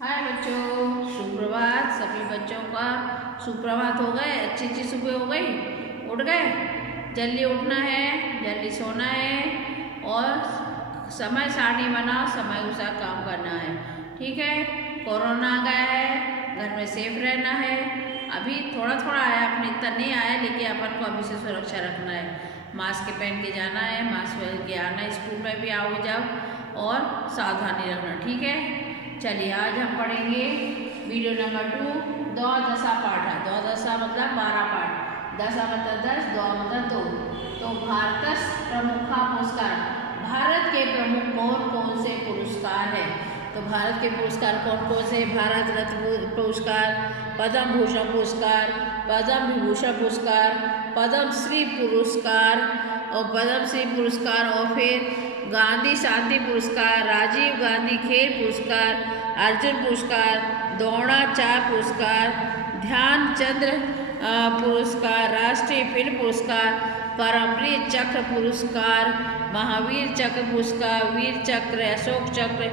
हाय बच्चों, सुप्रभात। सभी बच्चों का सुप्रभात हो गए। अच्छी अच्छी सुबह हो गई, उठ गए। जल्दी उठना है, जल्दी सोना है और समय सारणी बनाओ, समय अनुसार काम करना है। ठीक है। कोरोना आ गया है, घर में सेफ रहना है। अभी थोड़ा थोड़ा आया, अपने इतना नहीं आया, लेकिन अपन को अभी से सुरक्षा रखना है। मास्क पहन के जाना है, मास्क पहन के आना है। स्कूल में भी आओ जाओ और सावधानी रखना। ठीक है। चलिए आज हम पढ़ेंगे वीडियो नंबर 2। दो दशा पाठ है। दो दशा मतलब 12 पाठ। दशा मतलब 10, दो मतलब 2। तो भारत प्रमुख पुरस्कार, भारत के प्रमुख कौन कौन से पुरस्कार है? तो भारत के पुरस्कार कौन कौन से? भारत रत्न पुरस्कार, पद्म भूषण पुरस्कार, पद्म विभूषण पुरस्कार, पद्म श्री पुरस्कार और पद्म श्री पुरस्कार और फिर गांधी शांति पुरस्कार, राजीव गांधी खेल पुरस्कार, अर्जुन पुरस्कार, द्रोणाचार्य पुरस्कार, ध्यानचंद्र पुरस्कार, राष्ट्रीय फिल्म पुरस्कार, परमवीर चक्र पुरस्कार, महावीर चक्र पुरस्कार, वीर चक्र, अशोक चक्र,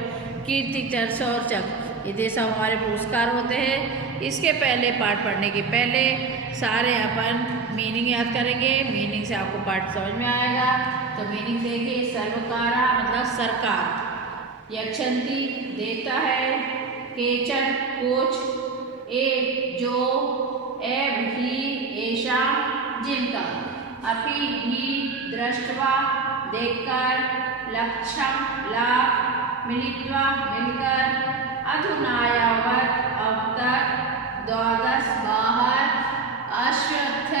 कीर्ति चक्र, शौर्य चक्र। ये सब हमारे पुरस्कार होते हैं। इसके पहले पाठ पढ़ने के पहले सारे अपन मीनिंग याद करेंगे। मीनिंग से आपको पाठ समझ में आएगा। तो मीनिंग देखिए, सर्वकारा मतलब सरकार, यक्षंती देता है, केचन कुछ, एक जो, एव ही ऐसा जिनका, अपि भी दृष्टवा देखकर, लक्षम लाभ, मिलित्वा मिलकर, अधुनायावत अब तक, द्वादश बाहर, अश्वत्थ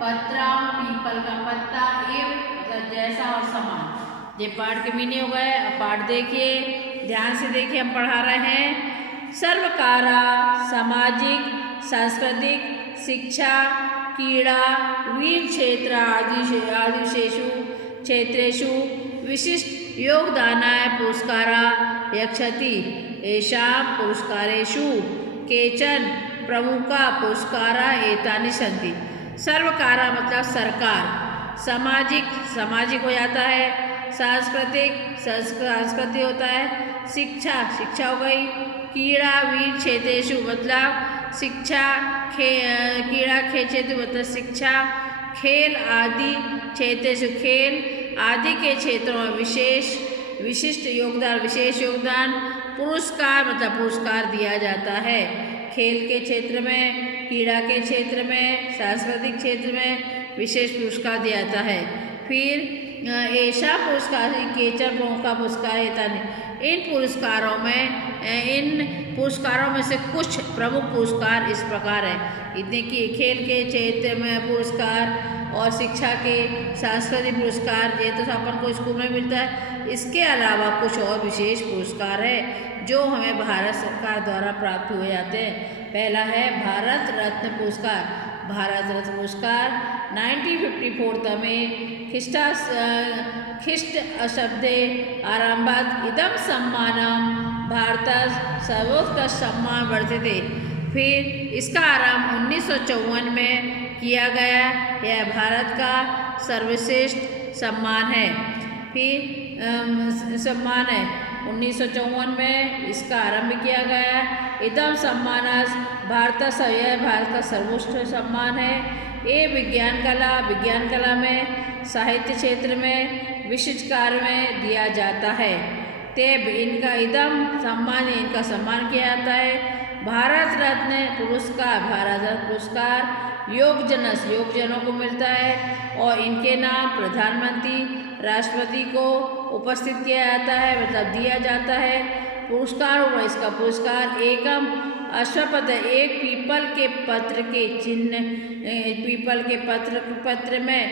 पत्रम पीपल का पत्ता, एव मतलब जैसा और समान। ये पाठ के मीनिंग हो गए। अब पाठ देखिए, ध्यान से देखिए, हम पढ़ा रहे हैं। सर्वकारा सामाजिक, सांस्कृतिक, शिक्षा, क्रीड़ा, वीर क्षेत्र आदिशेषु क्षेत्रेषु विशिष्ट योगदानाय पुरस्कारा यच्छति। येषां पुरस्कारेषु केचन प्रमुखा पुरस्कारा एतानि सन्ति। सर्वकारा मतलब सरकार, सामाजिक सामाजिक हो जाता है, सांस्कृतिक सांस्कृतिक होता है, शिक्षा शिक्षा हो गई, क्रीड़ा वीर क्षेत्रेषु मतलब शिक्षा, क्रीड़ा क्षेत्र मतलब शिक्षा, खेल आदि क्षेत्रेषु खेल आदि के क्षेत्रों में विशिष्ट योगदान, विशेष योगदान, पुरस्कार मतलब पुरस्कार दिया जाता है। खेल के क्षेत्र में, क्रीड़ा के क्षेत्र में, सांस्कृतिक क्षेत्र में विशेष पुरस्कार दिया जाता है। फिर ऐसा पुरस्कार केचर प्रमुख का पुरस्कार होता है। इन पुरस्कारों में से कुछ प्रमुख पुरस्कार इस प्रकार है। इतने कि खेल के क्षेत्र में पुरस्कार और शिक्षा के सांस्कृतिक पुरस्कार, ये तो अपन को स्कूल में मिलता है। इसके अलावा कुछ और विशेष पुरस्कार है जो हमें भारत सरकार द्वारा प्राप्त हुए जाते हैं। पहला है भारत रत्न पुरस्कार। भारत रत्न पुरस्कार 1954 में ख्रिस्ट शब्दे आरंभात इदम सम्मानम भारत सर्वोत्कृष्ट सम्मान वर्तते। फिर इसका आरंभ 1954 में किया गया। यह भारत का सर्वश्रेष्ठ सम्मान है। फिर सम्मान है 1954 में इसका आरंभ किया गया। इदम सम्मानस भारत का सर्वोच्च सम्मान है। ये विज्ञान कला में, साहित्य क्षेत्र में, विशिष्ट कार्य में दिया जाता है। तब इनका इनका सम्मान किया जाता है। भारत रत्न पुरस्कार योगजनों को मिलता है और इनके नाम प्रधानमंत्री राष्ट्रपति को उपस्थित किया जाता है, मतलब दिया जाता है। पुरस्कार हुआ, इसका पुरस्कार एकम अश्वपत्र, एक पीपल के पत्र के चिन्ह, पीपल के पत्र में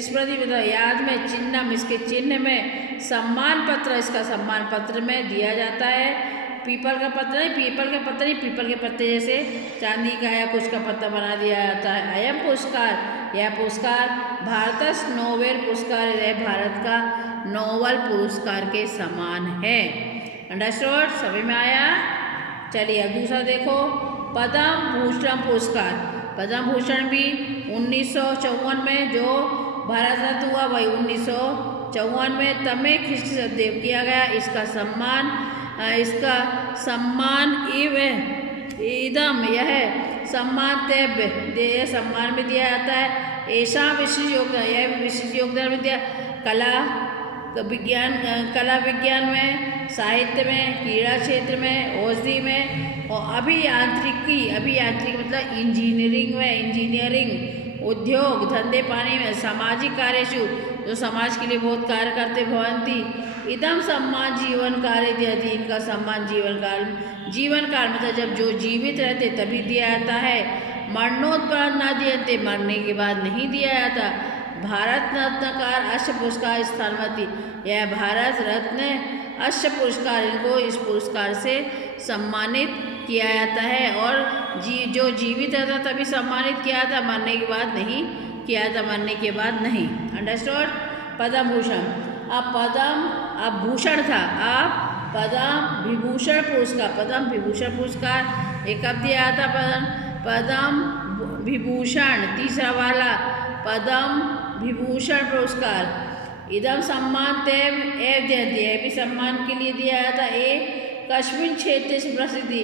स्मृति मतलब याद में, चिन्हम इसके चिन्ह में, सम्मान पत्र इसका सम्मान पत्र में दिया जाता है। पीपल का पत्ता नहीं, पीपल के पत्ते जैसे चांदी का या कुछ का पत्ता बना दिया जाता है। अयम पुरस्कार, यह पुरस्कार भारत नोबेल पुरस्कार, यह भारत का नोबेल पुरस्कार के समान है। अंडरस्टूड? समझ में आया? चलिए अब दूसरा देखो, पद्म भूषण पुरस्कार। पद्म भूषण भी 1954 में जो भारत रत्न हुआ, वही 1954 में तमिल ख्रिस्ट देव किया गया। इसका सम्मान इसका सम्मान इदम यह सम्मान यह सम्मान में दिया जाता है। ऐसा विशिष्ट योगदान यह विशिष्ट योगदान में दिया कला विज्ञान में, साहित्य में, क्रीड़ा क्षेत्र में, औषधि में और अभियांत्रिकी मतलब इंजीनियरिंग, उद्योग धंधे पानी में, सामाजिक कार्यशु जो समाज के लिए बहुत कार्य करते भवंती इदम सम्मान जीवन कार्य दिया। इनका सम्मान जीवन काल मतलब जब जो जीवित रहते तभी दिया जाता है। मरणोत्पन्न न दियते मरने के बाद नहीं दिया जाता। भारत रत्नकार अश्व पुरस्कार स्थानवती यह भारत रत्न अश्व पुरस्कार इनको इस पुरस्कार से सम्मानित किया जाता है। और जो जीवित रहता तभी सम्मानित किया जाता, मरने के बाद नहीं किया जाता, मरने के बाद नहीं। अंडरस्टूड। पद्म भूषण अब भूषण था, अब पद्म विभूषण पुरस्कार एक कब दिया था? पद्म विभूषण तीसरा वाला पद्म विभूषण पुरस्कार। इदम सम्मान तेव एव देती है भी सम्मान के लिए दिया जाता। कश्मीर क्षेत्र से प्रसिद्धि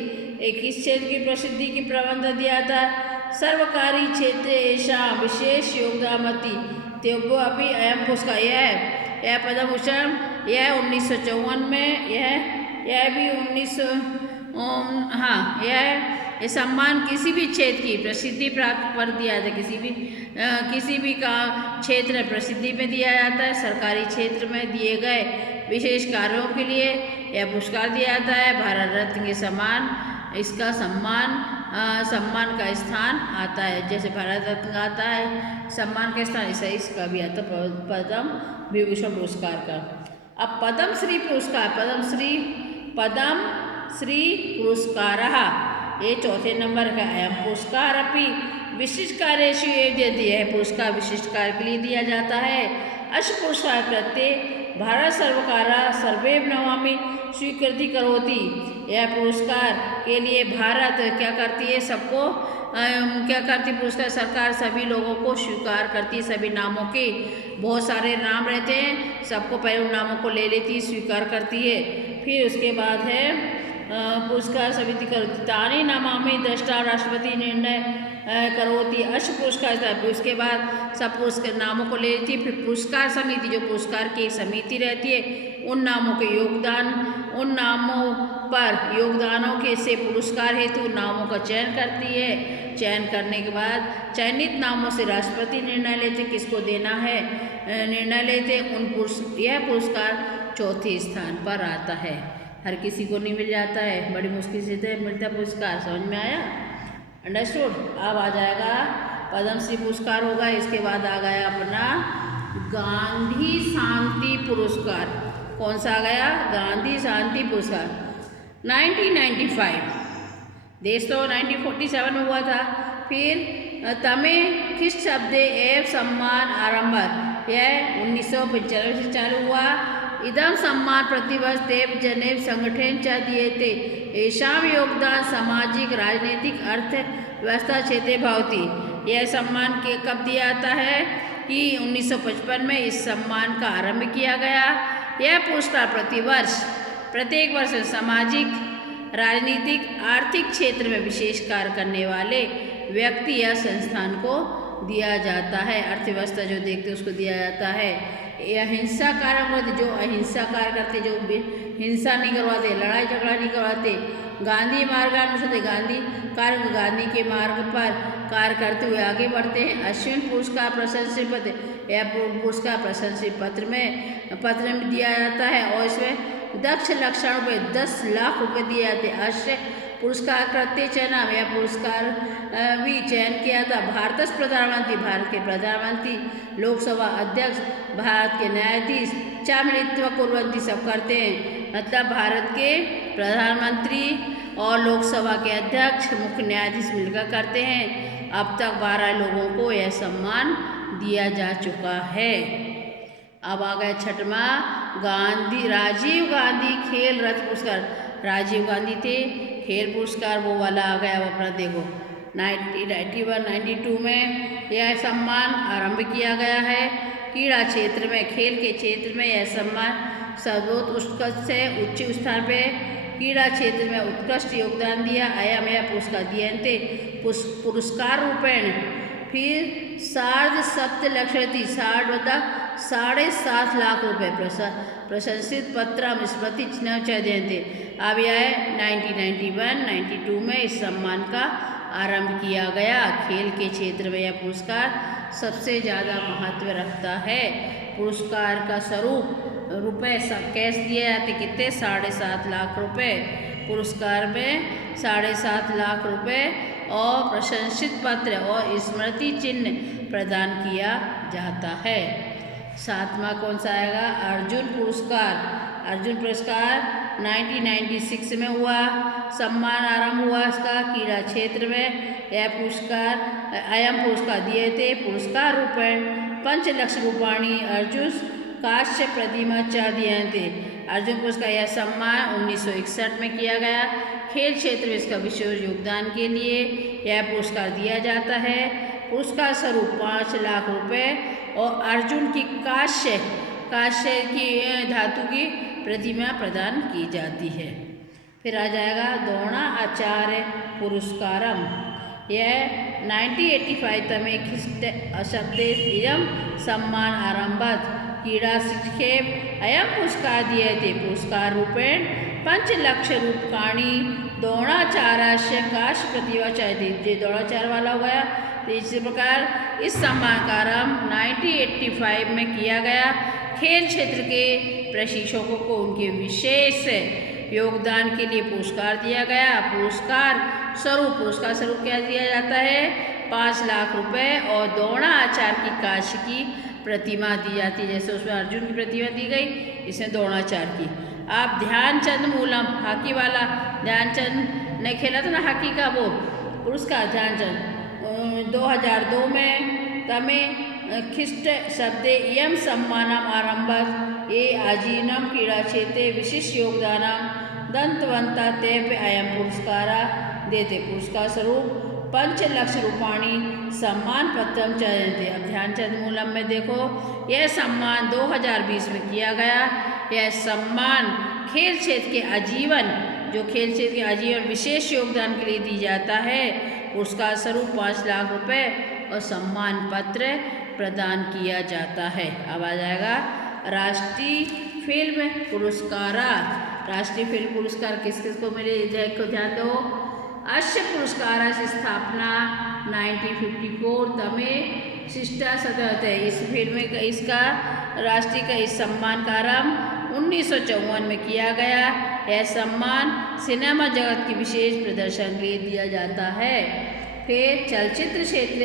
किस क्षेत्र की प्रसिद्धि की प्रबंध दिया था? सर्वकारी क्षेत्र ऐसा विशेष योगदानमती तेव्यो अभी अयम पुरस्कार यह पद्म भूषण यह 1954 में यह भी 1900 हाँ यह सम्मान किसी भी क्षेत्र की प्रसिद्धि प्राप्त कर दिया जाता है। किसी भी का क्षेत्र प्रसिद्धि में दिया जाता है। सरकारी क्षेत्र में दिए गए विशेष कार्यों के लिए यह पुरस्कार दिया जाता है। भारत रत्न के समान इसका सम्मान का स्थान आता है। जैसे भारत रत्न आता है सम्मान का स्थान, ऐसा इसका भी आता है पद्म विभूषण पुरस्कार का। अब पद्म श्री पुरस्कार ये चौथे नंबर का है। पुरस्कार अपनी विशिष्ट कार्येषु देती है, पुरस्कार विशिष्ट कार्य के लिए दिया जाता है। अश्व पुरस्कार करते भारत सरकार सर्वे नमामि स्वीकृति करोति। यह पुरस्कार के लिए भारत क्या करती है? सबको क्या करती पुरस्कार सरकार सभी लोगों को स्वीकार करती है। सभी नामों के बहुत सारे नाम रहते हैं, सबको पहले उन नामों को ले लेती है, स्वीकार करती है। फिर उसके बाद है पुरस्कार समिति करोति तानि नमामि दृष्टा राष्ट्रपति निर्णय करोति। अश्व पुरस्कार फिर उसके बाद सब पुरस्कार नामों को ले लेती है। फिर पुरस्कार समिति जो पुरस्कार की एक समिति रहती है उन नामों के उन नामों पर योगदानों के से पुरस्कार हेतु नामों का चयन करती है। चयन करने के बाद चयनित नामों से राष्ट्रपति निर्णय लेते किसको देना है, निर्णय लेते यह पुरस्कार चौथे स्थान पर आता है। हर किसी को नहीं मिल जाता है, बड़ी मुश्किल से मिलता पुरस्कार। समझ में आया? अंडरस्टूड। अब आ जाएगा पद्मश्री पुरस्कार होगा, इसके बाद आ गया अपना गांधी शांति पुरस्कार। कौन सा आ गया? गांधी शांति पुरस्कार 1995। देश तो 1947 में हुआ था। फिर तमें किस शब्द एवं सम्मान आरंभ यह 1995 से चालू हुआ। इदम सम्मान प्रतिवर्ष देव जनेव संगठन च दीयते येषां योगदान सामाजिक राजनीतिक अर्थ व्यवस्था क्षेत्रे भवति। यह सम्मान के कब दिया जाता है कि 1955 में इस सम्मान का आरंभ किया गया। यह पुरस्कार प्रत्येक वर्ष सामाजिक राजनीतिक आर्थिक क्षेत्र में विशेष कार्य करने वाले व्यक्ति या संस्थान को दिया जाता है। अर्थव्यवस्था जो देखते उसको दिया जाता है। अहिंसा कार्य जो अहिंसा कार्य करते, जो हिंसा नहीं करवाते, लड़ाई झगड़ा नहीं करवाते, गांधी मार्गानुसार गांधी के मार्ग पर कार्य करते हुए आगे बढ़ते हैं। अश्विन पुरस्कार प्रशंसा पत्र यह पुरस्कार प्रशंसा पत्र में दिया जाता है और इसमें दक्ष लक्षण पे 10 लाख रुपए दिए जाते हैं। अश्व पुरस्कार करते चयना यह पुरस्कार भी चयन किया था। भारत के प्रधानमंत्री, लोकसभा अध्यक्ष, भारत के न्यायाधीश चामृत्व कुर्वंती सब करते हैं। मतलब भारत के प्रधानमंत्री और लोकसभा के अध्यक्ष, मुख्य न्यायाधीश मिलकर करते हैं। अब तक 12 लोगों को यह सम्मान दिया जा चुका है। अब आ गया छठवां राजीव गांधी खेल रत्न पुरस्कार। राजीव गांधी थे, खेल पुरस्कार वो वाला आ गया। अब अपना देखो 1991-92 में यह सम्मान आरंभ किया गया है। क्रीड़ा क्षेत्र में, खेल के क्षेत्र में यह सम्मान सर्वोत्कृष्ट से उच्च स्थान पे क्रीड़ा क्षेत्र में उत्कृष्ट योगदान दिया अयम यह पुरस्कार दियन्ते पुरस्कार रूपेण। फिर 7.7 7.5 लाख रुपये प्रशंसित पत्रम स्मृति चिन्ह च दियन्ते। अब यह 1991-92 में इस सम्मान का आरंभ किया गया। खेल के क्षेत्र में यह पुरस्कार सबसे ज़्यादा महत्व रखता है। पुरस्कार का स्वरूप रुपये कैश दिए जाते कितने 7.5 लाख रुपये। पुरस्कार में 7.5 लाख रुपये और प्रशंसित पत्र और स्मृति चिन्ह प्रदान किया जाता है। 7वां कौन सा आएगा? अर्जुन पुरस्कार। अर्जुन पुरस्कार 1996 में हुआ। सम्मान आरंभ हुआ इसका क्रीड़ा क्षेत्र में। यह पुरस्कार अयम पुरस्कार दिए थे पुरस्कार रूपेण 5 लाख रूपाणी अर्जुन काश्य प्रतिमा च दियन्ते। अर्जुन पुरस्कार यह सम्मान 1961 में किया गया। खेल क्षेत्र में इसका विशेष योगदान के लिए यह पुरस्कार दिया जाता है। पुरस्कार स्वरूप 5 लाख रुपये और अर्जुन की काश्य की धातु की प्रतिमा प्रदान की जाती है। फिर आ जाएगा द्रोणाचार्य पुरस्कारम। यह 1985 तमे ख्रिस्ट अशब्दे इयम सम्मान आरंभत क्रीड़ा शिक्षेप अयम पुरस्कार दिए थे पुरस्कार रूपेण 5 लाख रूपकाणी द्रोणाचार्य काश प्रतिभा चाहिए। द्रोणाचार्य वाला हो गया। तो इसी प्रकार इस सम्मान का आरंभ 1985 में किया गया। खेल क्षेत्र के प्रशिक्षकों को उनके विशेष योगदान के लिए पुरस्कार दिया गया। पुरस्कार स्वरूप क्या दिया जाता है? 5 लाख रुपए और द्रोणाचार्य की काश की प्रतिमा दी जाती है। जैसे उसमें अर्जुन की प्रतिमा दी गई, इसमें द्रोणाचार्य की। आप ध्यानचंद मूलम हॉकी वाला ध्यानचंद ने खेला था ना हॉकी का वो पुरस्कार ध्यानचंद 2002 में तमे ख्रिस्ट शब्दे इयम सम्मानम आरंभत ये आजीनम क्रीड़ा क्षेत्रे विशिष्ट योगदानम दंतवंता तेभ्य अयम पुरस्कारा देते। पुरस्कार स्वरूप 5 लाख रूपाणी सम्मान पत्रम चयन्ते। अब ध्यानचंद मूलम में देखो यह सम्मान 2020 में किया गया। यह सम्मान खेल क्षेत्र के आजीवन विशेष योगदान के लिए दी जाता है। पुरस्कार स्वरूप 5 लाख रुपए और सम्मान पत्र प्रदान किया जाता है। अब आ जाएगा राष्ट्रीय फिल्म पुरस्कार। राष्ट्रीय फिल्म पुरस्कार किस किस को मिले को ध्यान दो। अश्य पुरस्कार की स्थापना 1954 तमे शिष्टा सदत है। इस फिल्म में इसका राष्ट्रीय का इस सम्मान का आरंभ 1954 में किया गया। यह सम्मान सिनेमा जगत की विशेष प्रदर्शन के लिए दिया जाता है। फिर चलचित्र क्षेत्र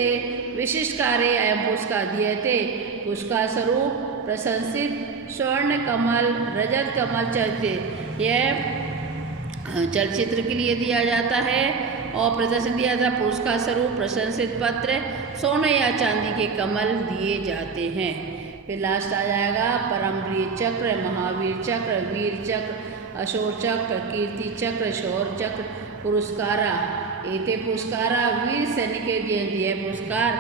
विशिष्ट कार्य एवं पुरस्कार दिए थे। पुरस्कार स्वरूप प्रशंसित स्वर्ण कमल रजत कमल चलचित्र यह चलचित्र के लिए दिया जाता है और प्रदर्शन दिया था। पुरस्कार स्वरूप प्रशंसित पत्र सोने या चांदी के कमल दिए जाते हैं। फिर लास्ट आ जाएगा परमवीर चक्र, महावीर चक्र, वीर चक्र, अशोक चक्र, कीर्ति चक्र, शौर्य चक्र पुरस्कारा। एते पुरस्कारा वीर सैनिक दिए पुरस्कार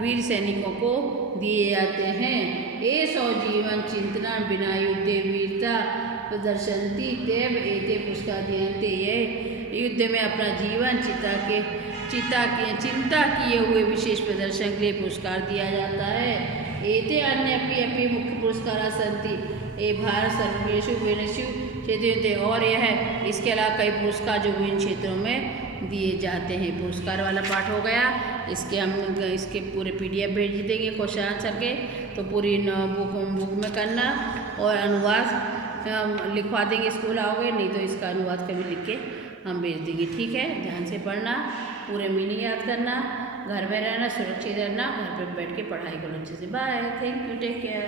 वीर सैनिकों को दिए जाते हैं। ये सौ जीवन चिंतना बिना युद्धे वीरता प्रदर्शनती देव एते पुरस्कार दिए। ये युद्ध में अपना जीवन चिंता किए हुए विशेष प्रदर्शन के लिए पुरस्कार दिया जाता है। एते अन्य अपनी मुख्य पुरस्कार संति ये भारत सर्वेशु वेनेशु क्षेत्र और यह है इसके अलावा कई पुरस्कार जो विभिन्न क्षेत्रों में दिए जाते हैं। पुरस्कार वाला पाठ हो गया। इसके पूरे PDF भेज देंगे क्वेश्चन आंसर के, तो पूरी बुक में करना और अनुवाद लिखवा देंगे। स्कूल आओगे नहीं तो इसका अनुवाद कभी लिख के हम भेज देंगे। ठीक है, ध्यान से पढ़ना, पूरे मीनिंग याद करना, घर में रहना, सुरक्षित रहना, घर पर बैठ के पढ़ाई करो अच्छे से। Bye, thank you, take care.